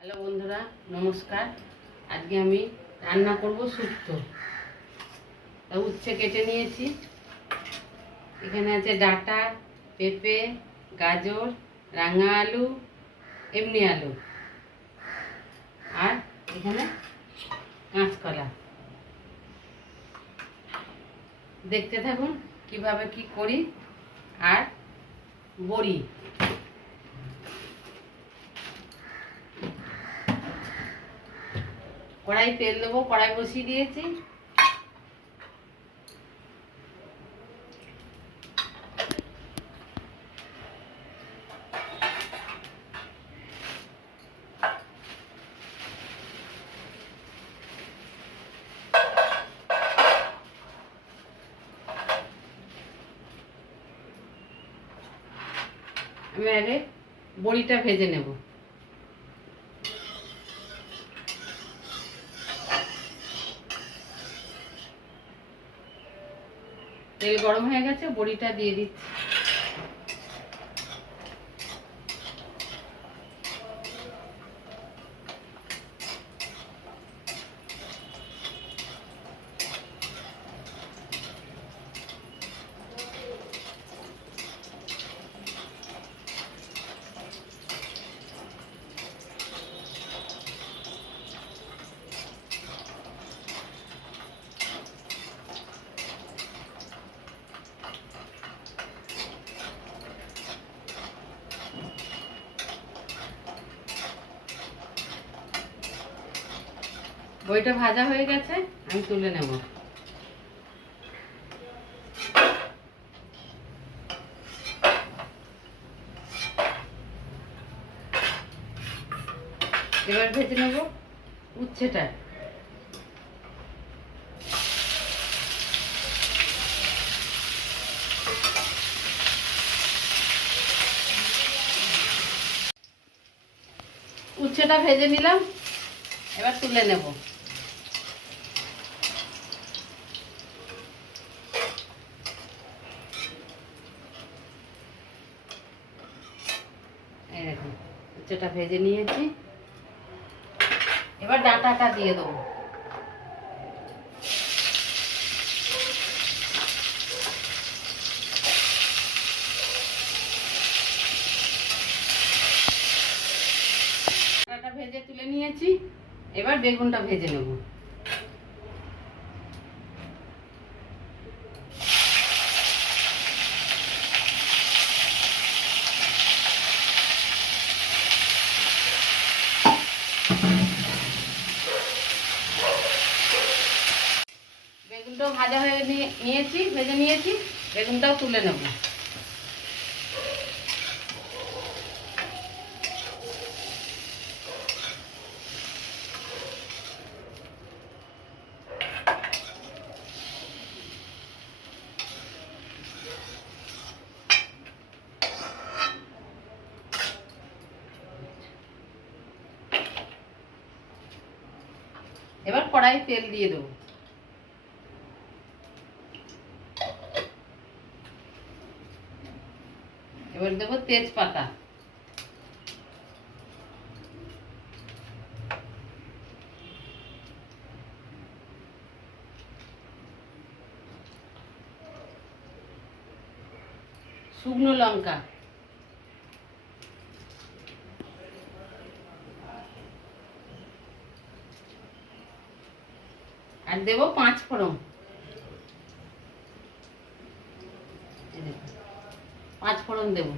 Hello বন্ধুরা, নমস্কার। আজকে আমি রান্না করব শুক্তো। উচ্ছে কেটে নিয়েছি। এখানে আছে ডাঁটা, পেঁপে, গাজর, রাঙা আলু, এমনি আলু, আর এখানে কাঁচকলা। দেখতে থাকুন কিভাবে কি করি। আর বড়ি, কড়াই তেল দেবো, কড়াই বসিয়ে দিয়েছি। আমি আগে বড়িটা ভেজে নেব। তেল গরম হয়ে গেছে, বড়িটা দিয়ে দিচ্ছি। বড়িটা ভাজা হয়ে গেছে, আমি তুলে নেব। এবার ভেজে নেব উচ্ছেটা। উচ্ছেটা ভেজে নিলাম, এবার তুলে নেব। এই দেখুন, উচ্ছেটা ভেজে নিয়েছি। এবার ডাঁটাটা দিয়ে দেবো। ডাঁটাটা ভেজে তুলে নিয়েছি। এবার বেগুনটা ভেজে নেব। বেগুনটাও ভাজা হয়ে নিয়েছি, ভেজে নিয়েছি। বেগুনটাও তুলে নেব। এবার কড়াই তেল দিয়ে দেবো। এবার দেবো তেজপাতা, শুকনো লঙ্কা, আর দেবো 5 ফোড়ন। 5 ফোড়ন দেবো।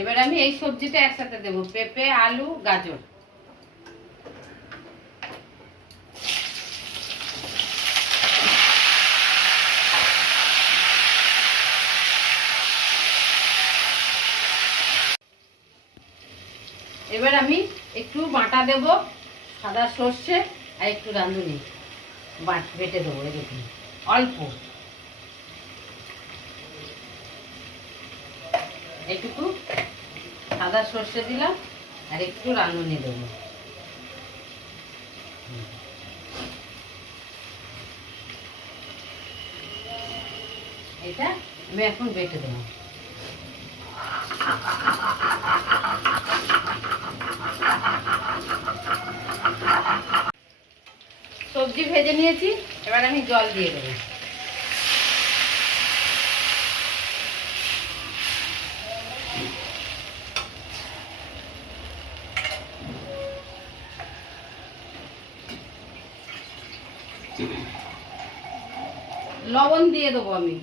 এবার আমি এই সবজিটা একসাথে দেবো, পেঁপে, আলু, গাজর। এবার আমি একটু বাটা দেব, সাদা সর্ষে আর একটু রাঁধুনি বেটে দেবো। এরকম অল্প এইটুকু সাদা সর্ষে দিলাম আর একটু রাঁধুনি দেবো। এটা আমি এখন বেটে দেবো। সবজি ভেজে নিয়েছি, এবার আমি জল দিয়ে দেবো। লবণ দিয়ে দেবো আমি।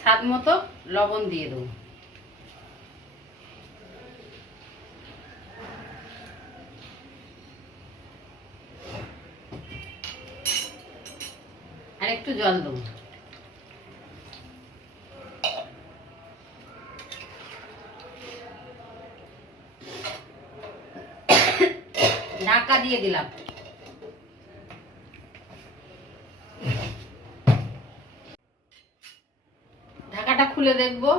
স্বাদ মতো লবণ দিয়ে দেবো। আর একটু জল দেবো। ঢাকা দিয়ে দিলাম। ঢাকাটা খুলে দেখবো।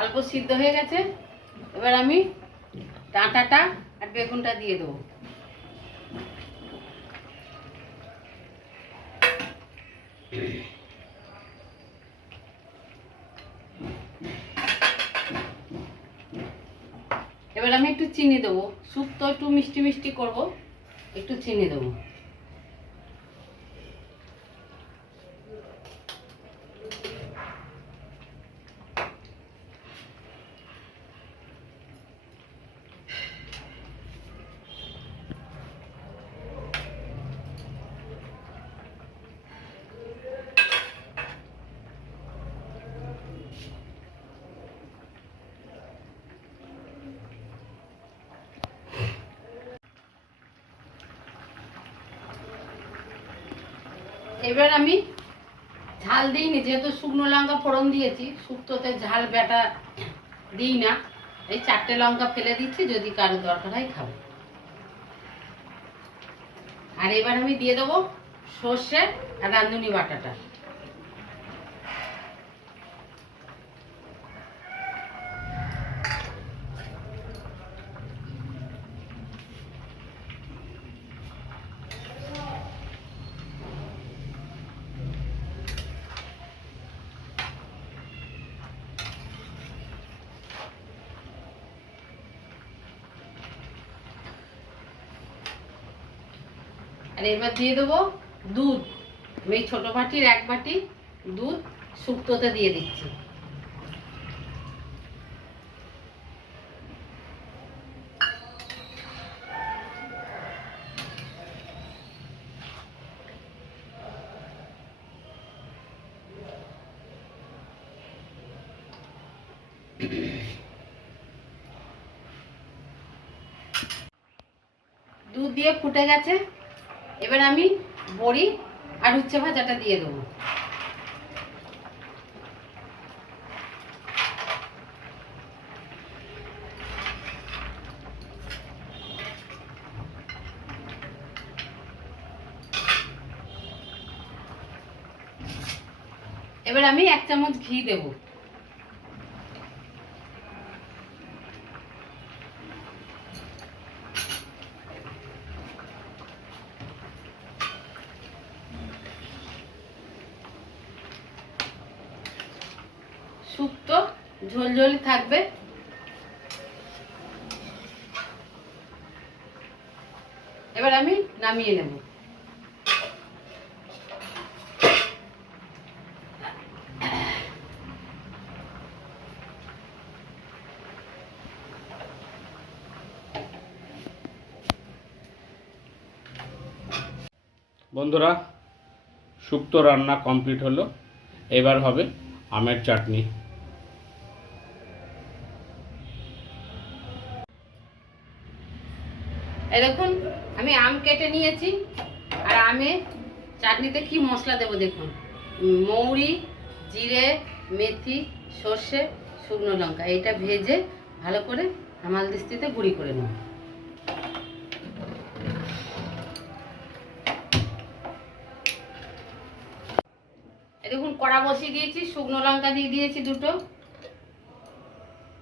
অল্প সিদ্ধ হয়ে গেছে। এবার আমি ডাঁটাটা আর বেগুনটা দিয়ে দেবো। এবার আমি একটু চিনি দেবো। স্যুপ তো একটু মিষ্টি মিষ্টি করবো, একটু চিনি দেবো। এবার আমি ঝাল দিইনি, যেহেতু শুকনো লঙ্কা ফোড়ন দিয়েছি, শুক্তোতে ঝাল বেটা দিই না। এই 4টে লঙ্কা ফেলে দিচ্ছি, যদি কারো দরকার হয় খাবো। আর এবার আমি দিয়ে দেবো সর্ষে আর রাঁধুনি বাটাটা। আর এবার দিয়ে দেবো দুধ। আমি এই ছোটো বাটির 1 বাটি দুধ শুক্তোতে দিয়ে দিচ্ছি। দুধ দিয়ে ফুটে গেছে। এবার আমি বড়ি আর উচ্ছে ভাজাটা দিয়ে দেবো। এবার আমি 1 চামচ ঘি দেব। শুক্তো ঝোলঝোলি থাকবে। এবার আমি নামিয়ে নেব। বন্ধুরা, শুক্তো রান্না কমপ্লিট হলো। এবার হবে আমের চাটনি। এই দেখুন, আমি আম কেটে নিয়েছি। আর আমে চাটনিতে কি মশলা দেবো দেখুন। মৌরি, জিরে, মেথি, সর্ষে, শুকনো লঙ্কা, এটা ভেজে ভালো করে হামাল দিস্তিতে গুঁড়ি করে নেব। এই দেখুন কড়া বসিয়ে দিয়েছি, শুকনো লঙ্কা দিয়ে দিয়েছি দুটো,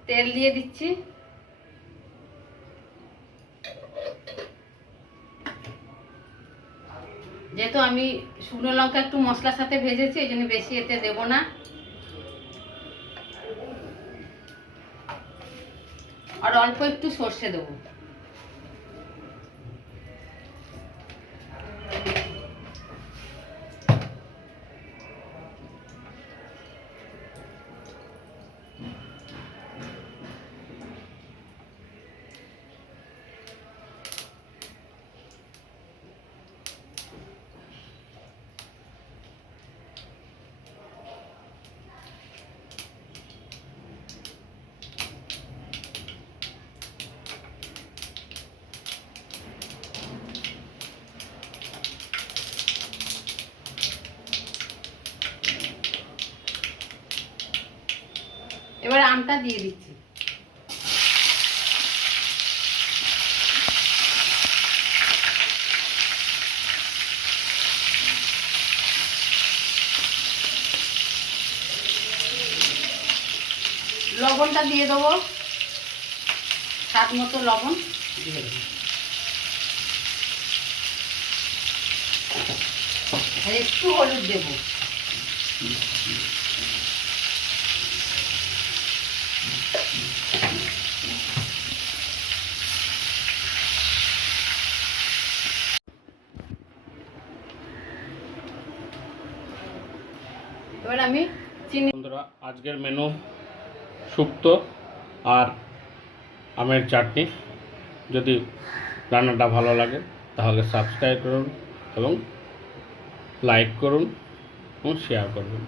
তেল দিয়ে দিচ্ছি। যেহেতু আমি শুকনো লঙ্কা একটু মশলার সাথে ভেজেছি, এই জন্য বেশি এতে দেবো না। আর অল্প একটু সর্ষে দেবো। এবার আমটা দিয়ে দিচ্ছি। লবণটা দিয়ে দেবো, স্বাদ মতো লবণ দিয়ে দেবো। আর একটু হলুদ দেবো। এবার আমি চিনি। বন্ধুরা, আজকের মেনু শুক্তো আর আমের চাটনি। যদি রান্নাটা ভালো লাগে তাহলে সাবস্ক্রাইব করুন এবং লাইক করুন এবং শেয়ার করবেন।